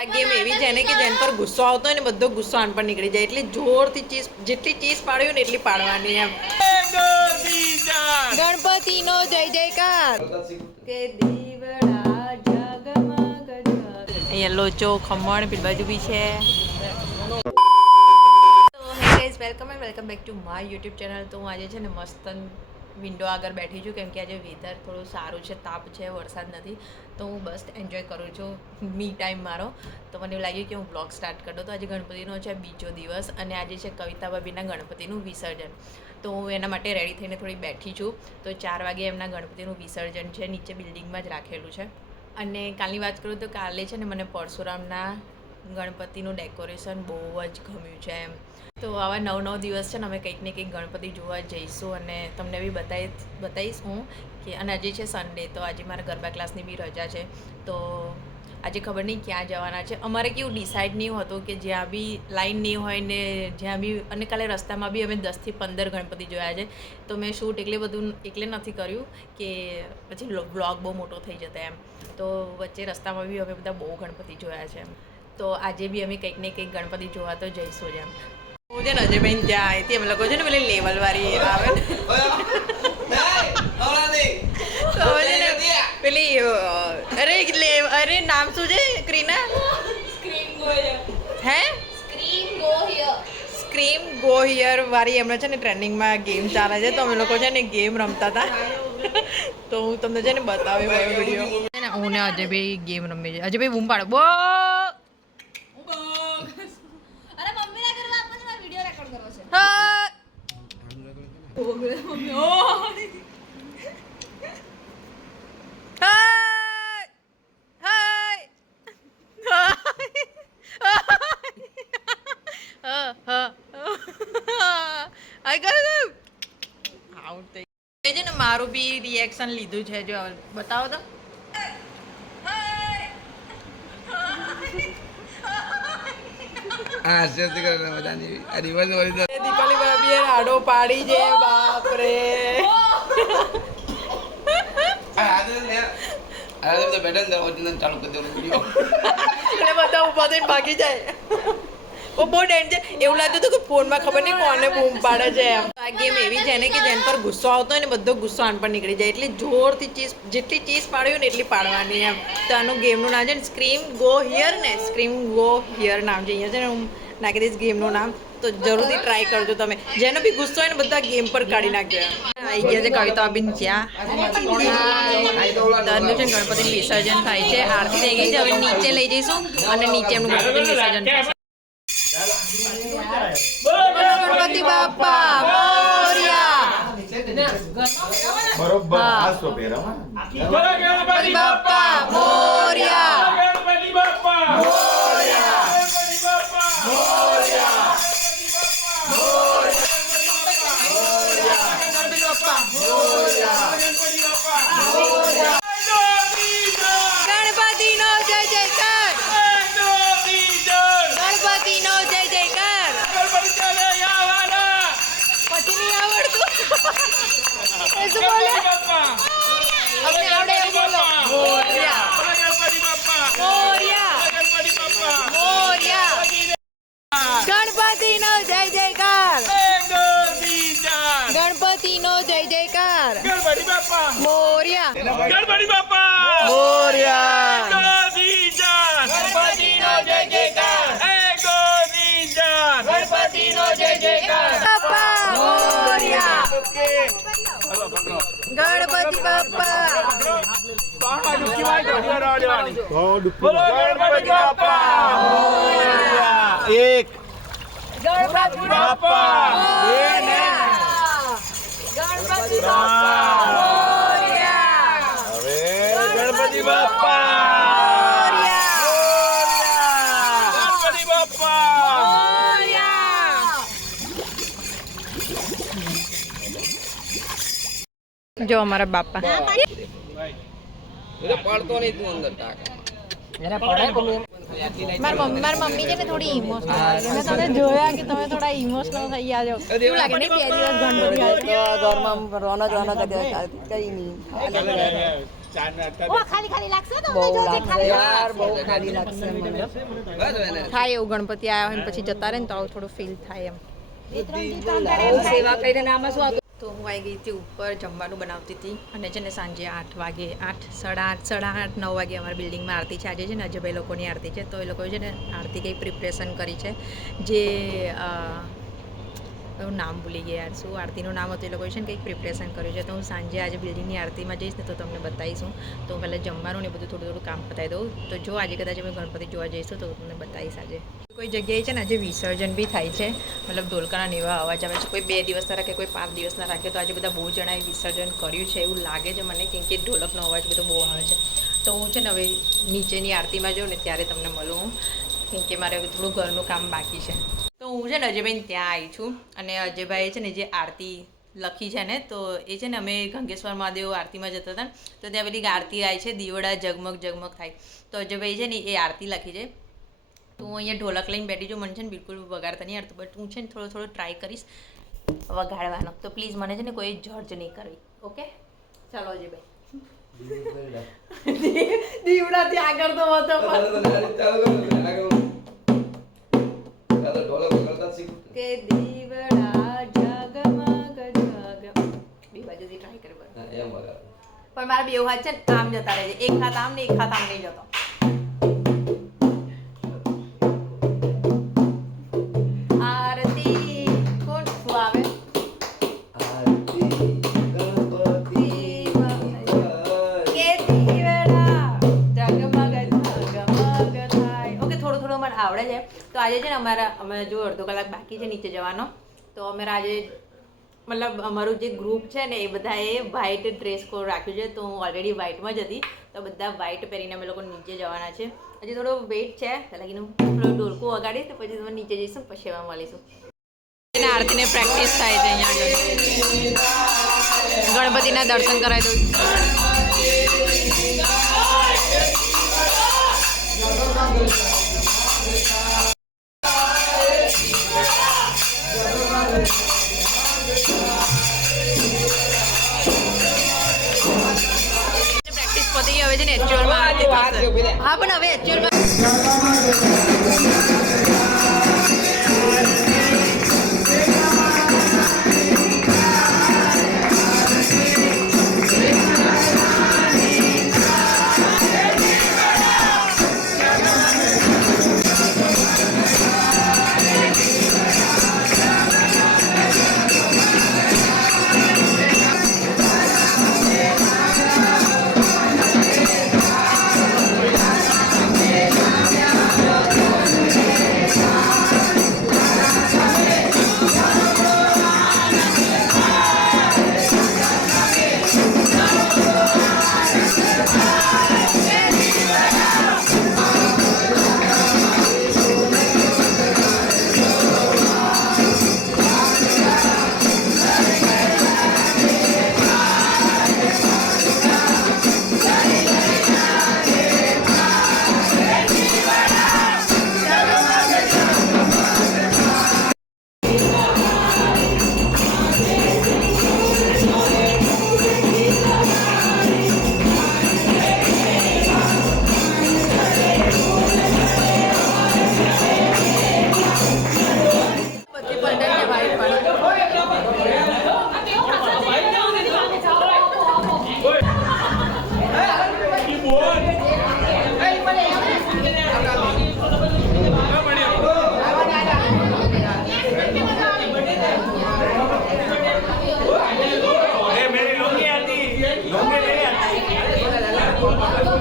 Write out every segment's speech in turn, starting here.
આ ગેમ એવી છે ને કે જેન પર ગુસ્સો આવતો હોય ને બધો ગુસ્સો આન પર નીકળી જાય એટલે જોરથી ચીઝ જેટલી ચીઝ પાડ્યું ને એટલી પાડવાની એમ. ગણપતિનો જય જયકાર કે દીવડા જગમગ અહીંયા લોચો ખમણ પેલી બાજુ બી છે. તો hey guys welcome back to my YouTube channel. તો હું આજે છે ને મસ્ત વિન્ડો આગળ બેઠી છું કેમ કે આજે વેધર થોડું સારું છે, તાપ છે, વરસાદ નથી, તો હું બસ એન્જોય કરું છું મી ટાઈમ મારો. તો મને એવું લાગ્યું કે હું બ્લોગ સ્ટાર્ટ કરી દઉં. તો આજે ગણપતિનો છે બીજો દિવસ અને આજે છે કવિતા ભાભીના ગણપતિનું વિસર્જન. તો હું એના માટે રેડી થઈને થોડી બેઠી છું. તો 4 વાગે એમના ગણપતિનું વિસર્જન છે, નીચે બિલ્ડિંગમાં જ રાખેલું છે. અને કાલની વાત કરું તો કાલે છે ને મને પરશુરામના ગણપતિનું ડેકોરેશન બહુ જ ગમ્યું છે એમ. તો આવા 9 દિવસ છે ને અમે કંઈક ને કંઈક ગણપતિ જોવા જઈશું અને તમને બી બતાવીશ હું કે. અને આજે છે સન્ડે, તો આજે મારા ગરબા ક્લાસની બી રજા છે. તો આજે ખબર નહીં ક્યાં જવાના છે. અમારે કેવું ડિસાઇડ નહીં હતું કે જ્યાં બી લાઈન નહીં હોય ને જ્યાં બી. અને કાલે રસ્તામાં બી અમે 10 થી 15 ગણપતિ જોયા છે. તો મેં શૂટ એટલે નથી કર્યું કે પછી વ્લોગ બહુ મોટો થઈ જતો એમ. તો વચ્ચે રસ્તામાં બી અમે બધા બહુ ગણપતિ જોયા છે એમ. તો આજે બી અમે કંઈક ને કંઈક ગણપતિ જોવા તો જઈશું જ એમ. હું છે ને અજયભાઈ ત્યાં આવી હતી, અમે લોકો છે ને પેલી લેવલવાળી આવે ને તો છે ને પેલી અરે નામ શું છે ક્રીના? હે સ્ક્રીમ ગો હિયર વાળી એમને છે ને ટ્રેન્ડિંગમાં ગેમ ચાલે છે. તો અમે લોકો છે ને ગેમ રમતા હતા. તો હું તમને છે ને બતાવ્યો મારો વિડીયો. હું ને અજયભાઈ ગેમ રમીએ છીએ. અજયભાઈ બૂમ પાડો બો. મારું બી રિએક્શન લીધું છે, જો બતાવો તો. દીપાલી ભાભી આડો પાડી છે, બાપ રે. બધા ઉભા થઈને ભાગી જાય. ઓ બહુ ડેન્જર. એવું લાગતું હતું કે ફોનમાં ખબર નહીં કોને બૂમ પાડે છે એમ. આ ગેમ એવી છે ને કે જેન પર ગુસ્સો આવતો હોય ને બધો ગુસ્સો આન પર નીકળી જાય એટલે જોરથી ચીઝ જેટલી ચીઝ પાડ્યું ને એટલી પાડવાની એમ. તો આનું ગેમનું નામ છે ને સ્ક્રીમ ગો હિયર ને સ્ક્રીમ ગો હિયર નામ છે. અહીંયા છે ને હું નાખી દઈશ ગેમનું નામ. તો જરૂરથી ટ્રાય કરજો તમે. જેનો બી ગુસ્સો હોય ને બધા ગેમ પર કાઢી નાખજો. આવી ગયા છે કવિતા ભાભી ત્યાં. દરનું છે ગણપતિનું વિસર્જન થાય છે. આરતી થઈ ગઈ છે, હવે નીચે લઈ જઈશું અને નીચે એમનું ગણપતિનું વિસર્જન થશે. ગણપતિ બાપ્પા મોરયા. બરોબર 500 પહેરા. ગણપતિ બાપ્પા મોરયા. ગણપતિ બાપ્પા મોરયા. ગણપતિ બાપ્પા મોરયા. ગણપતિ બાપ્પા મોરયા. ગણપતિ બાપ્પા મોરયા. ગણપતિનો જય જયકાર. ગણપતિનો જય જયકાર. પછી નહીં આવડતું. શું બોલે? અમને આવડે એવું બોલો. મોરયા. મોરયા. મોરયા. ગણપતિનો જય જયકાર. ગણપતિનો જય જયકાર. ગણપતિ બાપ્પા મોરયા. ગણપતિ બાપ્પા મોરયા. ગણપતિનો જય જયકાર. ગણપતિનો જય જયકાર. બાપ્પા મોરયા. ગણપતિ બાપ્પા. બોલો ગણપતિ બાપ્પા મોરયા. એક ગણપતિ બાપ્પા મોરયા. ગણપતિ બાપ્પા મોરયા. હવે ગણપતિ બાપ્પા મોરયા. ગણપતિ બાપ્પા મોરયા. જો અમારા બાપા મારી મમ્મી છે ને થોડી ઇમોશનલ. મેં તમને જોયા કે તમે થોડા ઇમોશનલ થઈ ગયા છો. શું લાગે નહીં 2 દિવસ ગણપતિ આવે ઘરમાં રોનો કઈ નહીં. ખાલી ખાલી લાગશે તો બહુ જોજે લાગશે ખાલી યાર, બહુ લાગશે. ખાલી લાગશે મને. થાય એવું ગણપતિ આવ્યા હોય ને પછી જતા રહે ને તો આવું થોડું ફીલ થાય એમ. બે ત્રણ દી કામ કરે એમ થાય. સેવા કરીને આમાં શું આવતું. તો હું આવી ગઈ હતી ઉપર જમવાનું બનાવતી હતી અને છે ને સાંજે 8 વાગે 8, સાડા 8, 9 વાગે અમારી બિલ્ડિંગમાં આરતી છે. આજે છે ને અજયભાઈ લોકોની આરતી છે, તો એ લોકોએ છે ને આરતી કંઈ પ્રિપરેશન કરી છે. જે એવું નામ ભૂલી ગયા યાર, શું આરતીનું નામ હતું, એ લોકોએ છે ને કંઈક પ્રિપરેશન કર્યું છે. તો હું સાંજે આજે બિલ્ડિંગની આરતીમાં જઈશ ને તો તમને બતાવીશું. તો હું પહેલાં જમવાનું ને બધું થોડું કામ પતાવી દઉં. તો જો આજે કદાચ અમે ગણપતિ જોવા જઈશું તો તમને બતાવીશ. આજે કોઈ જગ્યાએ છે ને આજે વિસર્જન બી થાય છે, મતલબ ઢોલકાના એવા અવાજ આવે છે. કોઈ 2 દિવસના રાખે, કોઈ 5 દિવસના રાખે. તો આજે બધા બહુ જણાએ વિસર્જન કર્યું છે એવું લાગે છે મને, કેમ કે ઢોલકનો અવાજ બધો બહુ આવે છે. તો હું છે ને હવે નીચેની આરતીમાં જાઉં ને ત્યારે તમને મળું, કેમ કે મારે હવે થોડું ઘરનું કામ બાકી છે. તો હું છે ને અજયભાઈને ત્યાં આવી છું અને અજયભાઈએ છે ને જે આરતી લખી છે ને, તો એ છે ને અમે ગંગેશ્વર મહાદેવ આરતીમાં જતા હતા તો ત્યાં પેલી આરતી આવી છે, દીવડા ઝગમગ ઝગમગ થાય. તો અજયભાઈ છે ને એ આરતી લખી છે. તો હું અહીંયા ઢોલક લઈને બેઠી છું. મને છે ને બિલકુલ વગાડતા નહીં આવડતું, બટ હું છે ને થોડો ટ્રાય કરીશ વગાડવાનો. તો પ્લીઝ મને છે ને કોઈ જજ નહીં કરવી, ઓકે? ચાલો અજયભાઈ. દીવડાથી આગળ તો હતો કે દીવડા ઝગમગ ઝગમગ. બે બાજુથી ટ્રાય કરી બરાબર. પણ મારા બે હાથ છે ને આમ જતા રહે છે, એક હાથ આમ ને એક હાથ આમ નહીં જતો. આરતી કોણ શું આવે? કે દીવડા ઝગમગ ઝગમગ થાય. ઓકે, થોડું મને આવડે છે. તો આજે છે ને અમે જો અડધો કલાક બાકી છે નીચે જવાનો. તો અમારા આજે મતલબ અમારું જે ગ્રુપ છે ને એ બધાએ વ્હાઇટ ડ્રેસ કોડ રાખ્યું છે. તો હું ઓલરેડી વ્હાઇટમાં જ હતી, તો બધા વ્હાઇટ પહેરીને અમે લોકો નીચે જવાના છે. હજી થોડો વેઇટ છે, પહેલાં કીધું થોડું ડોલકું વગાડીશ તો પછી તમે નીચે જઈશું, પછી એમાં મળીશું. આરતીને પ્રેક્ટિસ થાય છે અહીંયા આગળ. ગણપતિના દર્શન કરાવી દઉં. પ્રેક્ટિસ પતી હવે છે ને એક્ચ્યુઅલમાં આરતી થશે. હા પણ હવે એક્ચ્યુઅલમાં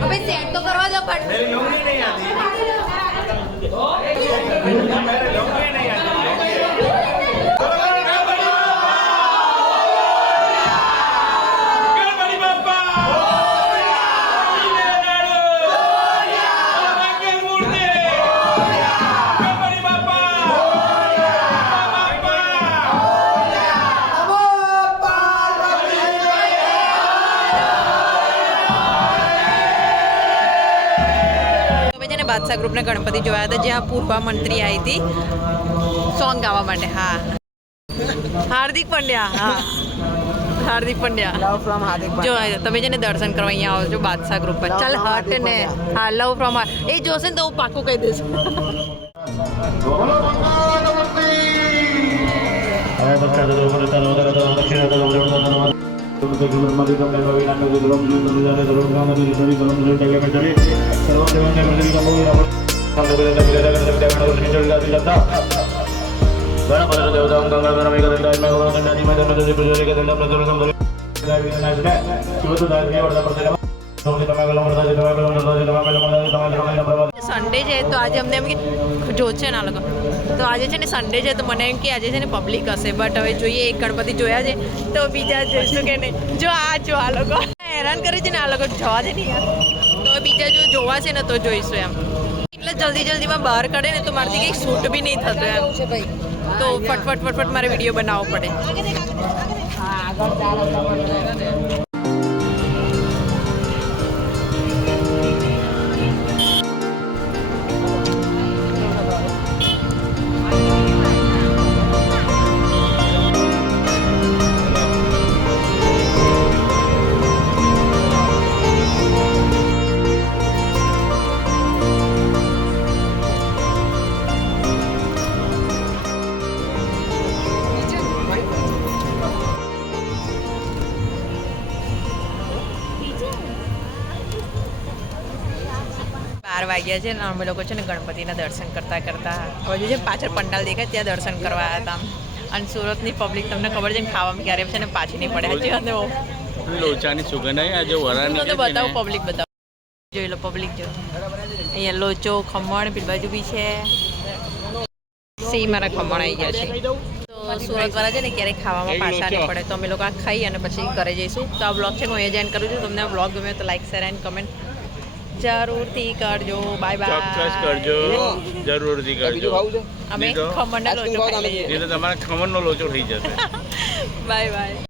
હવે સેટ તો કરવા દો પણ मेरी लुंगी नहीं आती मेरी लुंगी नहीं आती गणपति बाप्पा मंगल मूर्ति गणपति बाप्पा બાદશાહ ગ્રુપના ગણપતિ જોયા હતા, જ્યાં પૂર્વા મંત્રી આવી હતી સોંગ ગાવા માટે. હા, હાર્દિક પંડ્યા. હા હાર્દિક પંડ્યા લવ ફ્રોમ હાર્દિક જો તમે છે ને દર્શન કરવા અહીંયા આવો છો બાદશાહ ગ્રુપ પર ચાલ હટ ને હા લવ ફ્રોમ એ જોશે ને તો હું પાકું કહી દઈશ સન્ડે છે તો આજે અમને એમ કે જોશે ને આ લોકો તો આજે છે ને સન્ડે છે તો મને એમ કે આજે છે ને પબ્લિક હશે બટ હવે જોઈએ એક ગણપતિ જોયા છે તો બીજા જોઈશું કે નહીં જો આ લોકો હેરાન કરે છે ને આ લોકો જવા દે નહીં યાર તો હવે બીજા જો જોવા છે ને તો જોઈશું એમ એટલે જલ્દીમાં બહાર કાઢે ને તો મારાથી કંઈ શૂટ બી નહીં થતું એમ તો ફટફટ મારે વિડીયો બનાવવો પડે હા આગળ ચાલો વાગ્યા છે ને અમે લોકો છે ને ગણપતિના દર્શન કરતા હવે જે પાછળ પંડાલ દેખાય ત્યાં દર્શન કરવા આવ્યા હતા અને સુરતની પબ્લિક તમને ખબર છે ને ખાવામાં ક્યારે છે ને પાછી નહીં પડે હજી અને લોચાની સુગંધ આવી આજે વરાની તો બતાવો પબ્લિક બતાવો જોઈ લો પબ્લિક જો અહીંયા લોચો ખમણ પેલી બાજુ બી છે સી મારા ખમણ આવી ગયા છે તો સુરત વાળા છે ને ક્યારેય ખાવામાં પાછા નહીં પડે તો અમે લોકો આ ખાઈ અને પછી ઘરે જઈશું તો આ બ્લોગ છે હું અહીંયા જોઈન કરું છું તમને આ બ્લોગ ગમે તો લાઈક શેર એન્ડ કમેન્ટ જરૂરથી કરજો બાય બાય ચોક્કસ કરજો જરૂરથી કરજો અમે ખમણનો લોચો ખાઈ લઈએ એટલે તમારા ખમણનો લોચો થઈ જશે બાય બાય